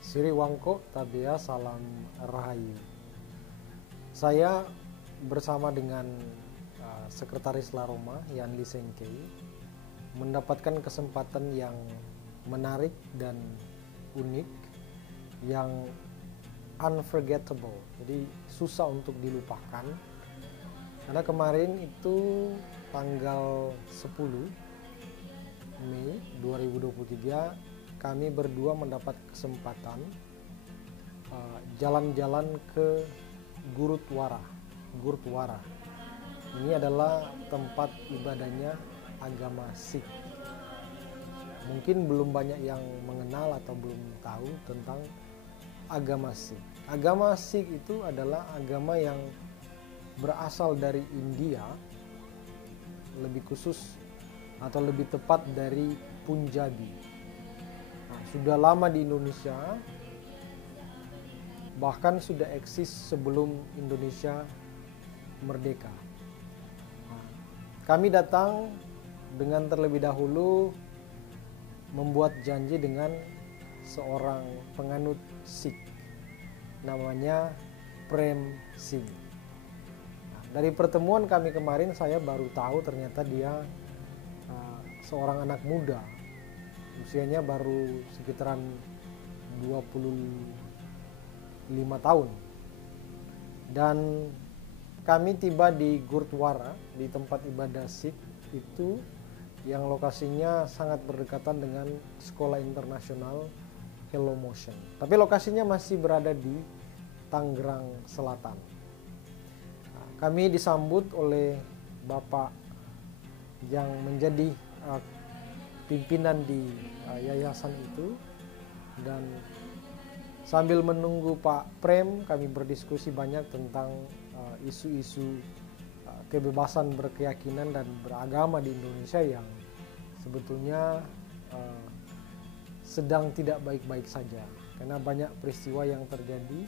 Siri Wangko Tabea Salam Rahayu. Saya bersama dengan Sekretaris Laroma Yanli Sengkei mendapatkan kesempatan yang menarik dan unik, yang unforgettable, jadi susah untuk dilupakan. Karena kemarin itu tanggal 10 Mei 2023 kami berdua mendapat kesempatan jalan-jalan ke Gurudwara. Ini adalah tempat ibadahnya agama Sikh. Mungkin belum banyak yang mengenal atau belum tahu tentang agama Sikh. Agama Sikh itu adalah agama yang berasal dari India, lebih khusus atau lebih tepat dari Punjabi. Sudah lama di Indonesia, bahkan sudah eksis sebelum Indonesia merdeka. Kami datang dengan terlebih dahulu membuat janji dengan seorang penganut Sikh, namanya Prem Singh. Dari pertemuan kami kemarin saya baru tahu ternyata dia seorang anak muda. Usianya baru sekitaran 25 tahun. Dan kami tiba di Gurudwara, di tempat ibadah Sikh itu, yang lokasinya sangat berdekatan dengan sekolah internasional Hello Motion. Tapi lokasinya masih berada di Tangerang Selatan. Kami disambut oleh Bapak yang menjadi pimpinan di yayasan itu, dan sambil menunggu Pak Prem kami berdiskusi banyak tentang isu-isu kebebasan berkeyakinan dan beragama di Indonesia yang sebetulnya sedang tidak baik-baik saja, karena banyak peristiwa yang terjadi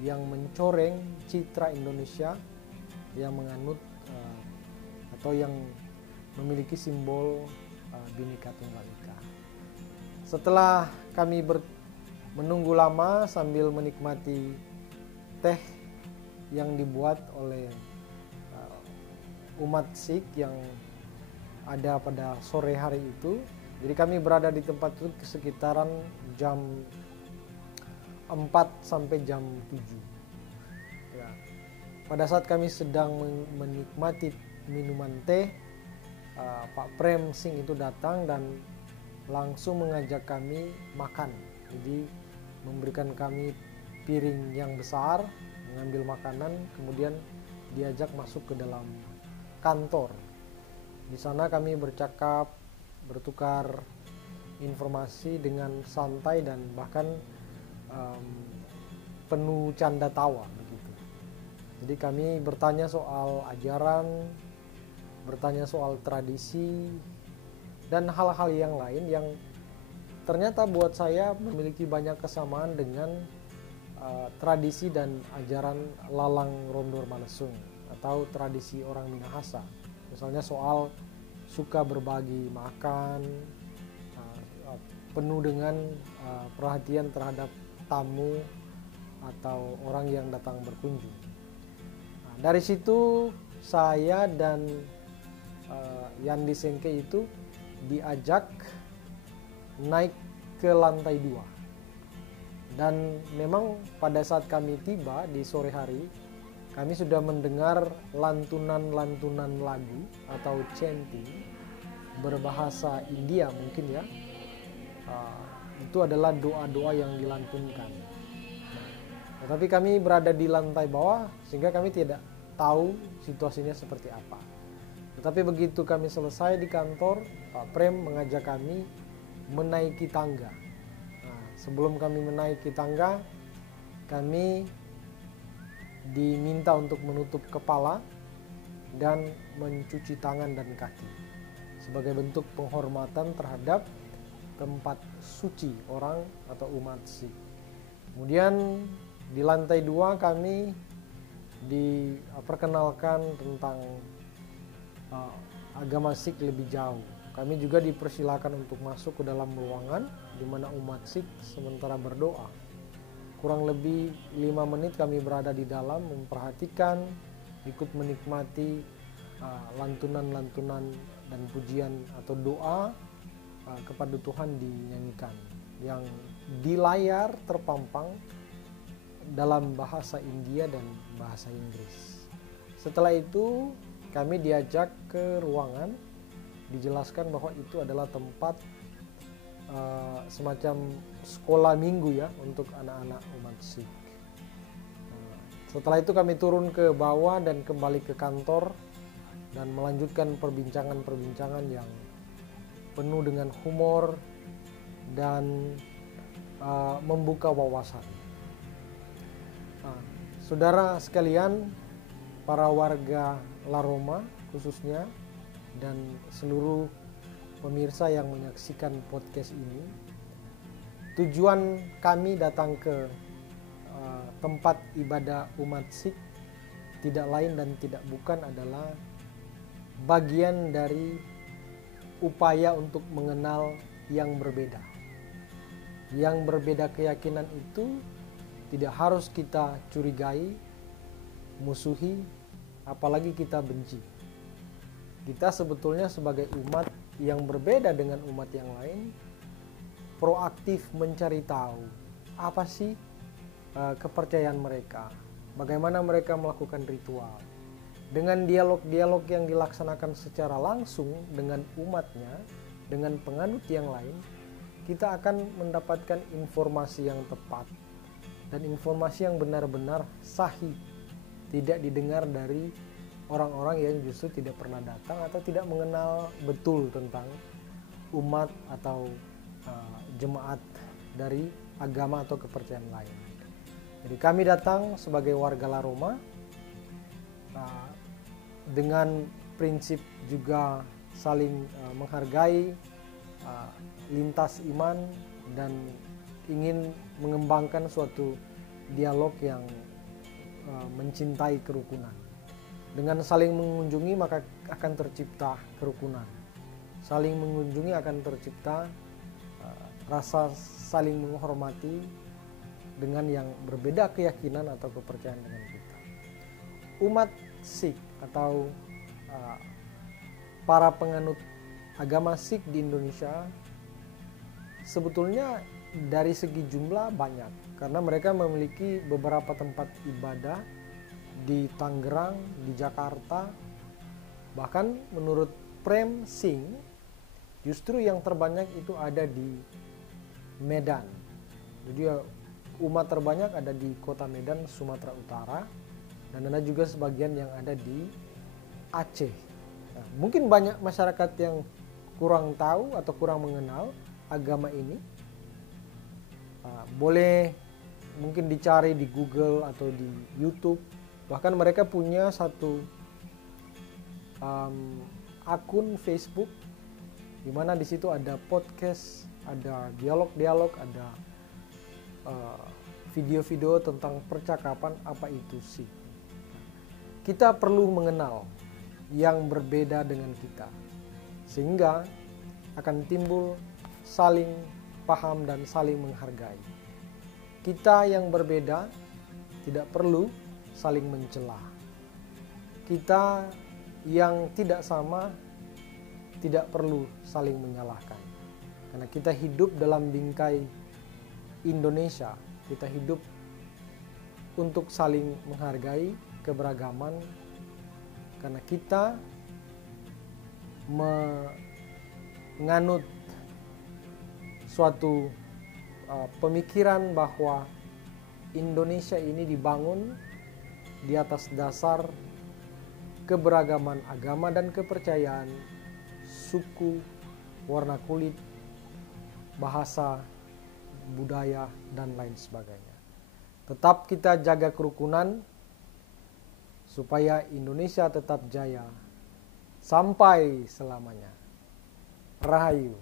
yang mencoreng citra Indonesia yang menganut atau yang memiliki simbol Bhinneka Tunggal Ika. Setelah kami menunggu lama sambil menikmati teh yang dibuat oleh umat Sikh yang ada pada sore hari itu, jadi kami berada di tempat itu sekitaran jam 4 sampai jam 7. Ya. Pada saat kami sedang menikmati minuman teh, Pak Prem Singh itu datang dan langsung mengajak kami makan. Jadi memberikan kami piring yang besar, mengambil makanan, kemudian diajak masuk ke dalam kantor. Di sana kami bercakap, bertukar informasi dengan santai dan bahkan penuh canda tawa begitu. Jadi kami bertanya soal ajaran, bertanya soal tradisi, dan hal-hal yang lain yang ternyata buat saya memiliki banyak kesamaan dengan tradisi dan ajaran Lalang Rondor Malesung atau tradisi orang Minahasa. Misalnya soal suka berbagi makan, penuh dengan perhatian terhadap tamu atau orang yang datang berkunjung. Dari situ saya dan Yanli Sengkei itu diajak naik ke lantai 2. Dan memang pada saat kami tiba di sore hari, kami sudah mendengar lantunan-lantunan lagu atau chanting berbahasa India mungkin ya. Itu adalah doa-doa yang dilantunkan. Tetapi kami berada di lantai bawah sehingga kami tidak tahu situasinya seperti apa. Tetapi begitu kami selesai di kantor, Pak Prem mengajak kami menaiki tangga. Sebelum kami menaiki tangga, kami diminta untuk menutup kepala dan mencuci tangan dan kaki sebagai bentuk penghormatan terhadap tempat suci orang atau umat Sikh. Kemudian di lantai 2 kami diperkenalkan tentang agama Sikh lebih jauh. Kami juga dipersilakan untuk masuk ke dalam ruangan di mana umat Sikh sementara berdoa. Kurang lebih 5 menit kami berada di dalam memperhatikan, ikut menikmati lantunan-lantunan dan pujian atau doa kepada Tuhan dinyanyikan yang di layar terpampang dalam bahasa India dan bahasa Inggris. Setelah itu kami diajak ke ruangan, dijelaskan bahwa itu adalah tempat semacam sekolah minggu ya untuk anak-anak umat Sikh. Setelah itu kami turun ke bawah dan kembali ke kantor dan melanjutkan perbincangan-perbincangan yang penuh dengan humor dan membuka wawasan. Saudara sekalian, para warga La Roma khususnya dan seluruh pemirsa yang menyaksikan podcast ini, tujuan kami datang ke tempat ibadah umat Sikh tidak lain dan tidak bukan adalah bagian dari upaya untuk mengenal yang berbeda. Yang berbeda keyakinan itu tidak harus kita curigai, musuhi, apalagi kita benci. Kita sebetulnya sebagai umat yang berbeda dengan umat yang lain, proaktif mencari tahu apa sih kepercayaan mereka, bagaimana mereka melakukan ritual. Dengan dialog-dialog yang dilaksanakan secara langsung dengan umatnya, dengan penganut yang lain, kita akan mendapatkan informasi yang tepat dan informasi yang benar-benar sahih, tidak didengar dari orang-orang yang justru tidak pernah datang atau tidak mengenal betul tentang umat atau jemaat dari agama atau kepercayaan lain. Jadi kami datang sebagai warga La Roma dengan prinsip juga saling menghargai lintas iman dan ingin mengembangkan suatu dialog yang mencintai kerukunan. Dengan saling mengunjungi maka akan tercipta kerukunan. Saling mengunjungi akan tercipta rasa saling menghormati dengan yang berbeda keyakinan atau kepercayaan dengan kita. Umat Sikh atau para penganut agama Sikh di Indonesia sebetulnya dari segi jumlah banyak, karena mereka memiliki beberapa tempat ibadah di Tangerang, di Jakarta. Bahkan menurut Prem Singh, justru yang terbanyak itu ada di Medan. Jadi umat terbanyak ada di kota Medan, Sumatera Utara, dan ada juga sebagian yang ada di Aceh. Nah, mungkin banyak masyarakat yang kurang tahu atau kurang mengenal agama ini. Boleh mungkin dicari di Google atau di YouTube. Bahkan mereka punya satu akun Facebook di mana di situ ada podcast, ada dialog-dialog, ada video-video tentang percakapan apa itu sih. Kita perlu mengenal yang berbeda dengan kita, sehingga akan timbul saling paham dan saling menghargai. Kita yang berbeda tidak perlu saling mencela. Kita yang tidak sama tidak perlu saling menyalahkan. Karena kita hidup dalam bingkai Indonesia, kita hidup untuk saling menghargai keberagaman, karena kita menganut suatu pemikiran bahwa Indonesia ini dibangun di atas dasar keberagaman agama dan kepercayaan, suku, warna kulit, bahasa, budaya, dan lain sebagainya. Tetap kita jaga kerukunan supaya Indonesia tetap jaya sampai selamanya. Rahayu.